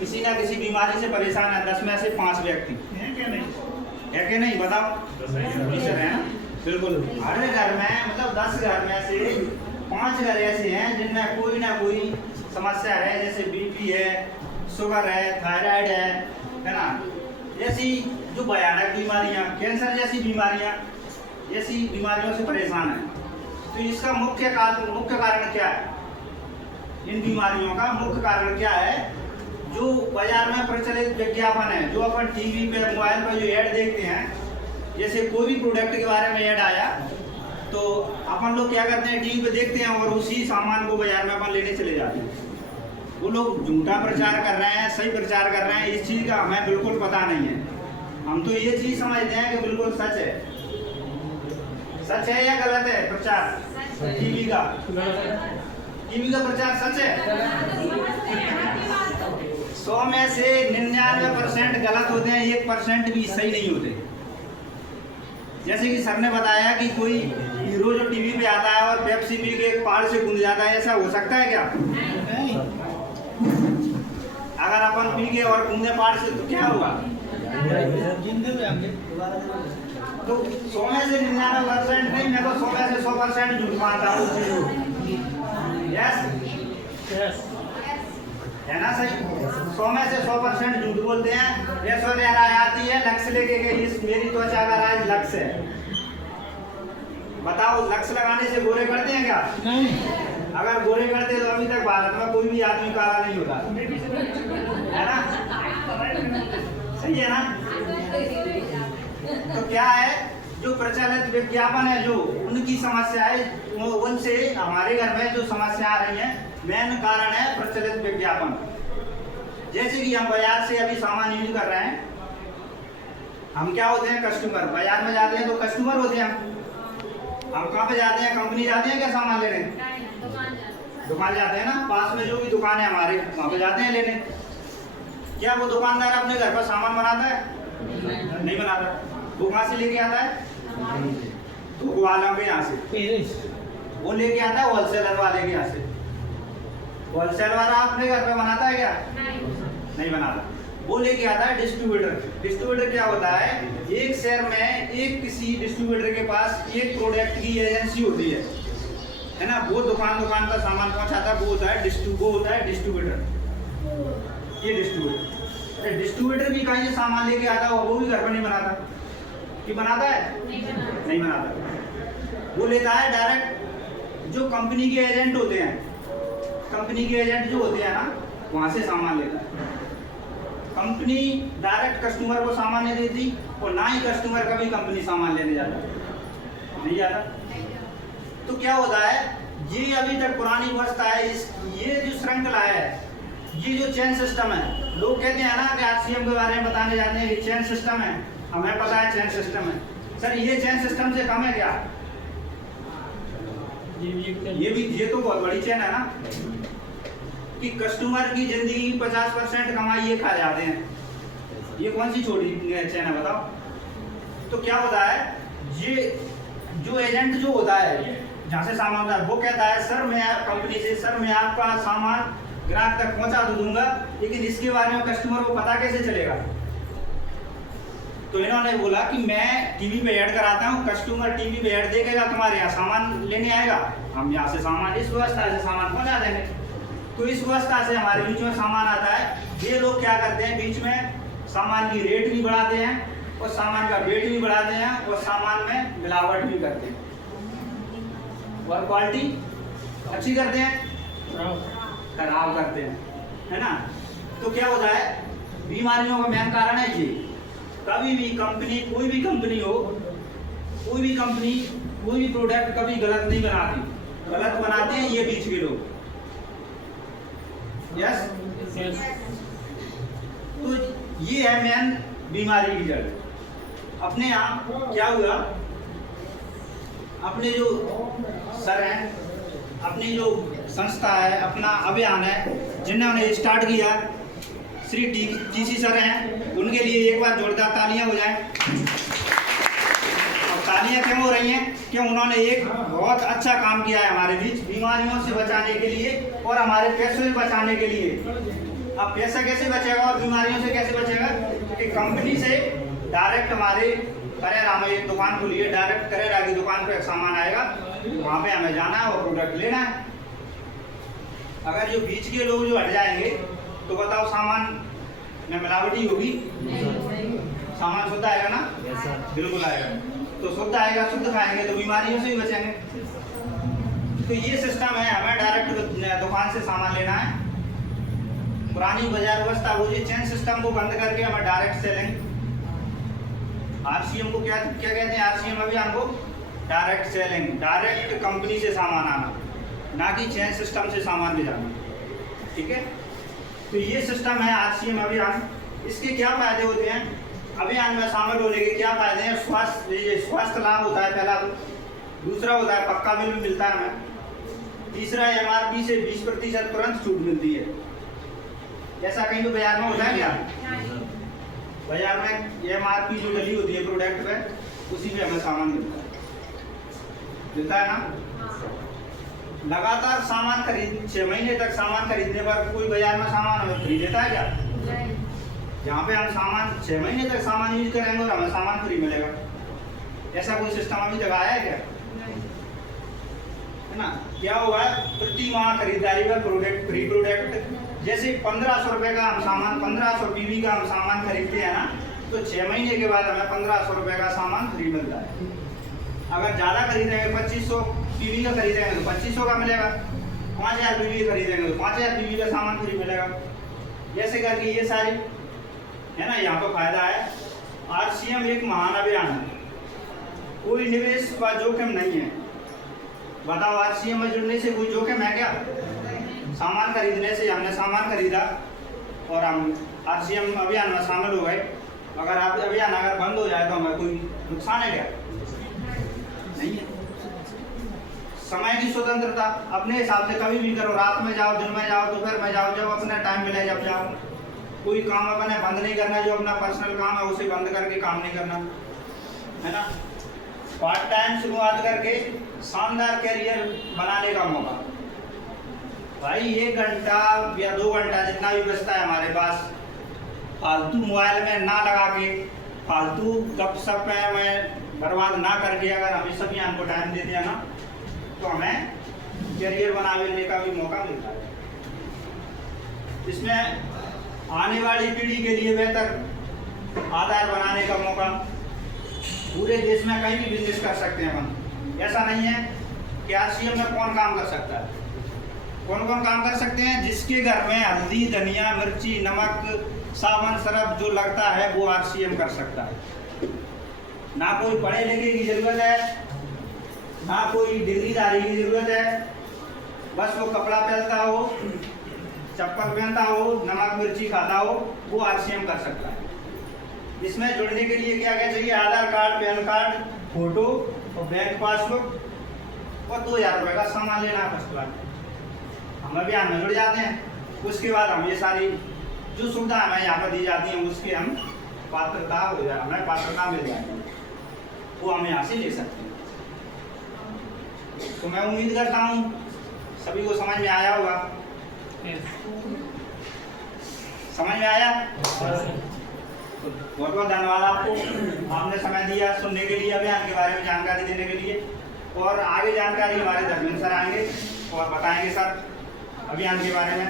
किसी ना किसी बीमारी से परेशान है 10 में से 5 व्यक्ति हैं क्या नहीं है कि नहीं बताओ सर है ना बिल्कुल। हर घर में मतलब 10 घर में से 5 घर ऐसे हैं जिनमें कोई ना कोई समस्या है, जैसे बीपी है, शुगर है, थायराइड है ना, जैसी जो भयानक बीमारियां, कैंसर जैसी बीमारियां, ऐसी बीमारियों से परेशान है। तो इसका मुख्य कारण क्या है? इन बीमारियों का मुख्य कारण क्या है? जो बाजार में प्रचलित विज्ञापन है, जो अपन टीवी पे मोबाइल पर जो ऐड देखते हैं, जैसे कोई भी प्रोडक्ट के बारे में ऐड आया तो अपन लोग क्या करते हैं, टीवी पे देखते हैं और उसी सामान को बाजार में अपन लेने चले जाते हैं। वो लोग झूठा प्रचार कर रहे हैं, सही प्रचार कर रहे हैं, इस चीज़ का हमें बिल्कुल पता नहीं है। हम तो ये चीज़ समझते हैं कि बिल्कुल सच है। सच है या गलत है प्रचार टीवी का? टीवी का प्रचार सच है? 100 में से 99% गलत होते हैं, 1% भी सही नहीं होते। जैसे कि सर ने बताया कि कोई हीरो जो टीवी पे आता है और पेप्सी पी के एक पहाड़ से कूद जाता है, ऐसा हो सकता है क्या? अगर अपन पी के और कूदे पहाड़ से तो क्या होगा? तो 100 में से 99% नहीं, मैं तो 100 में से 100% झूठ मानता हूँ। यस है ना सही? 100 में से 100% झूठ बोलते हैं। ऐश्वर्या राय आती है लक्स लेके गई, इस मेरी त्वचा का राज लक्स है। बताओ लक्स लगाने से गोरे करते हैं क्या? नहीं। अगर गोरे करते तो अभी तक भारत में कोई भी आदमी काला नहीं होता, है ना? सही है ना? तो क्या है, जो प्रचलित विज्ञापन है, जो उनकी समस्या है, उनसे हमारे घर में जो समस्या आ रही है, मेन कारण है प्रचलित विज्ञापन। जैसे कि हम बाजार से अभी सामान यूज कर रहे हैं, हम क्या होते हैं? कस्टमर। बाजार में जाते हैं तो कस्टमर होते हैं। हम कहाँ पे जाते हैं? कंपनी जाते हैं क्या सामान लेने? दुकान जाते हैं ना, पास में जो भी दुकान है हमारे, वहाँ पे जाते हैं लेने। क्या वो दुकानदार अपने घर पर सामान बनाता है? नहीं बनाता। वो कहाँ से लेके आता है? तो वालों के यहाँ से। वो लेके आता है होलसेलर वाले के यहाँ से। होलसेलर वाला अपने घर पे बनाता है क्या? नहीं बनाता। वो लेके आता है डिस्ट्रीब्यूटर। डिस्ट्रीब्यूटर क्या होता है? एक शहर में एक किसी डिस्ट्रीब्यूटर के पास एक प्रोडक्ट की एजेंसी होती है ना? वो दुकान का सामान पहुंचाता है, वो होता है डिस्ट्रीब्यूटर। ये डिस्ट्रीब्यूटर भी कहीं से सामान लेके आता है, वो भी घर पर नहीं बनाता। कि बनाता है? नहीं बनाता। वो लेता है डायरेक्ट जो कंपनी के एजेंट होते हैं, कंपनी के एजेंट जो होते हैं ना, वहां से सामान लेता है। कंपनी डायरेक्ट कस्टमर को सामान नहीं देती और ना ही कस्टमर कभी कंपनी सामान लेने जाता, नहीं जाता। तो क्या होता है, ये अभी तक पुरानी व्यवस्था है। ये जो श्रृंखला है, ये जो चेन सिस्टम है, लोग कहते हैं ना कि आज सीएम के बारे में बताने जाते हैं कि चेन सिस्टम है, हमें पता है चेन सिस्टम है। सर ये चेन सिस्टम से कम है क्या? ये तो बहुत बड़ी चेन है ना, कि कस्टमर की जिंदगी 50% कमाई ये खा जाते हैं। ये कौन सी छोटी चेन है बताओ? तो क्या होता है, ये जो एजेंट जो होता है, जहाँ से सामान होता है, वो कहता है सर मैं कंपनी से, सर मैं आपका सामान ग्राहक तक पहुँचा तो दूंगा, लेकिन इसके बारे में कस्टमर को पता कैसे चलेगा? तो इन्होंने बोला कि मैं टीवी पे ऐड कराता हूँ, कस्टमर टीवी पे ऐड देखेगा, तुम्हारे यहाँ सामान लेने आएगा, हम यहाँ से सामान इस व्यवस्था से सामान पहुँचा देंगे। तो इस व्यवस्था से हमारे बीच में सामान आता है। ये लोग क्या करते हैं, बीच में सामान की रेट भी बढ़ाते हैं और सामान का वेट भी बढ़ाते हैं और सामान में मिलावट भी करते हैं और क्वालिटी अच्छी करते हैं, खराब करते हैं, है ना? तो क्या होता है, बीमारियों का मेन कारण है ये। कभी भी कंपनी, कोई भी कंपनी हो, कोई भी कंपनी कोई भी प्रोडक्ट कभी गलत नहीं बनाती, गलत बनाते हैं ये बीच के लोग। यस तो ये है मेन बीमारी की जड़। अपने यहाँ क्या हुआ, अपने जो सर हैं, अपनी जो संस्था है, अपना अभियान है, जिन्होंने स्टार्ट किया, श्री टीसी सर हैं, उनके लिए एक बार जोरदार तालियां हो जाएं। और तालियां क्यों हो रही हैं? कि उन्होंने एक बहुत अच्छा काम किया है हमारे बीच, बीमारियों से बचाने के लिए और हमारे पैसों से बचाने के लिए। अब पैसा कैसे बचेगा और बीमारियों से कैसे बचेगा कि कंपनी से डायरेक्ट हमारे करेरा में एक दुकान खुली है, डायरेक्ट करेरा की दुकान पे सामान आएगा, वहाँ पे हमें जाना है और प्रोडक्ट लेना है। अगर जो बीच के लोग जो हट जाएंगे तो बताओ सामान में मिलावटी होगी? सामान शुद्ध आएगा ना? बिल्कुल आएगा। तो शुद्ध आएगा, शुद्ध खाएंगे तो बीमारियों से ही बचेंगे। तो ये सिस्टम है, हमें डायरेक्ट दुकान से सामान लेना है। पुरानी बाजार व्यवस्था वो जो चेन सिस्टम को बंद करके हमें डायरेक्ट सेलिंग, आरसीएम को क्या कहते हैं? आरसीएम अभियान को डायरेक्ट सेलिंग, डायरेक्ट कंपनी से सामान आना, ना कि चेन सिस्टम से सामान ले जाना। ठीक है, तो ये सिस्टम है आरसीएम अभियान। इसके क्या फायदे होते हैं? अभियान में शामिल होने के क्या फायदे हैं? स्वास्थ्य लाभ होता है पहला, दूसरा होता है पक्का बिल भी मिलता है हमें, तीसरा एमआरपी से 20% तुरंत छूट मिलती है। ऐसा कहीं तो बाजार में होता है क्या? बाजार में एमआरपी जो डली होती है प्रोडक्ट पे, उसी पे हमें सामान मिलता है ना। लगातार सामान खरीद 6 महीने तक सामान खरीदने पर कोई बाजार में सामान हमें फ्री देता है क्या? यहाँ पे हम सामान 6 महीने तक सामान यूज करेंगे और हमें सामान फ्री मिलेगा। ऐसा कोई सिस्टम अभी तक आया है क्या? है ना। क्या हुआ है, प्रति माह खरीदारी का प्रोडक्ट फ्री प्रोडक्ट, जैसे 1500 रुपये का हम सामान 1500 पीवी का हम सामान खरीदते हैं ना, तो 6 महीने के बाद हमें 1500 रुपये का सामान फ्री मिलता है। अगर ज़्यादा खरीदेंगे 2500 पीवी का खरीदेंगे तो 2500 का मिलेगा, 5000 पीवी खरीदेंगे तो 5000 पीवी का सामान फ्री मिलेगा। जैसे करके ये सारी है ना, यहाँ पर फायदा है। आरसीएम एक महान अभियान है, कोई निवेश का जोखिम नहीं है। बताओ आरसीएम में जुड़ने से कोई जोखिम है क्या? सामान खरीदने से, हमने सामान खरीदा और हम आरसीएम अभियान में शामिल हो गए, अगर आप अभियान अगर बंद हो जाए तो हमें कोई नुकसान है क्या? नहीं है। समय की स्वतंत्रता, अपने हिसाब से कभी भी करो, रात में जाओ, दिन में जाओ, दोपहर में जाओ, जब अपना टाइम मिले जब जाओ। कोई काम अपने बंद नहीं करना, जो अपना पर्सनल काम है उसे बंद करके काम नहीं करना, है ना। पार्ट टाइम शुरुआत करके शानदार कैरियर बनाने का मौका। भाई 1 घंटा या 2 घंटा जितना भी बचता है हमारे पास, फालतू मोबाइल में ना लगा के, फालतू गपशप में बर्बाद ना करके अगर हम इस अभियान को टाइम देते हैं ना, तो हमें कैरियर बनाने का भी मौका मिलता है। इसमें आने वाली पीढ़ी के लिए बेहतर आधार बनाने का मौका। पूरे देश में कहीं भी बिजनेस कर सकते हैं हम। ऐसा नहीं है कि आरसीएम में कौन काम कर सकता है। कौन कौन काम कर सकते हैं? जिसके घर में हल्दी, धनिया, मिर्ची, नमक, साबुन, सरफ जो लगता है वो आरसीएम कर सकता है। ना कोई पढ़े लिखे की जरूरत है, ना कोई डिग्रीदारी की जरूरत है, बस वो कपड़ा पहनता हो, चप्पल पहनता हो, नमक मिर्ची खाता हो, वो आरसीएम कर सकता है। इसमें जुड़ने के लिए क्या क्या चाहिए? आधार कार्ड, पैन कार्ड, फोटो और बैंक पासबुक और 2000 रुपये का सामान लेना है फर्स्ट क्लास। हम अभियान में जुड़ जाते हैं, उसके बाद हम ये सारी जो सुविधा हमें यहाँ पर दी जाती है उसके हम पात्रता हो जाए, हमें पात्रता मिल जाएगी, वो हम यहाँ से ले सकते हैं। तो मैं उम्मीद करता हूँ सभी को समझ में आया होगा। समझ में आया? बहुत बहुत धन्यवाद आपको, आपने समय दिया सुनने के लिए, अभियान के बारे में जानकारी देने के लिए। और आगे जानकारी हमारे धर्मेंद्र सर आएंगे और बताएंगे सर अभियान के बारे में।